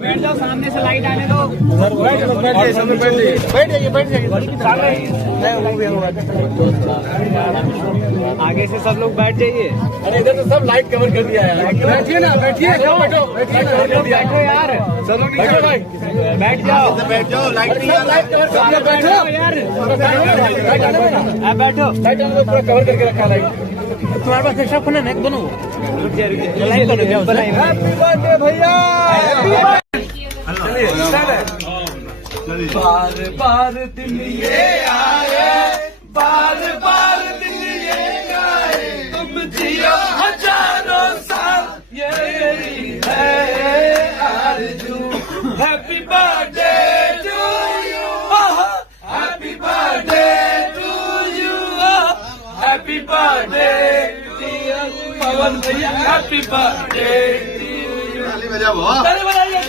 बैठ जाओ, सामने से लाइट आने दो। बैठ जाइए। आगे से सब लोग बैठ जाइए। अरे इधर तो सब लाइट कवर कर दिया है। बैठिए ना, बैठिए, बैठो बैठो यार, बैठो भाई, बैठ जाओ, लाइट कवर बैठो यार, बैठो, बैठो। लाइट पूरा कवर करके रखा लाइट। तुम्हारे पास एक्स्ट्रा फोन है ना, एक दोनों हैप्पी बर्थडे भैया। बार बार दिन ये आए, बार बार दिन ये आए, तुम जियो हजारों साल, यही है आरज़ू। Happy birthday to you, happy birthday to you, happy birthday dear Pawan भैया, हैप्पी बर्थडे टू यू।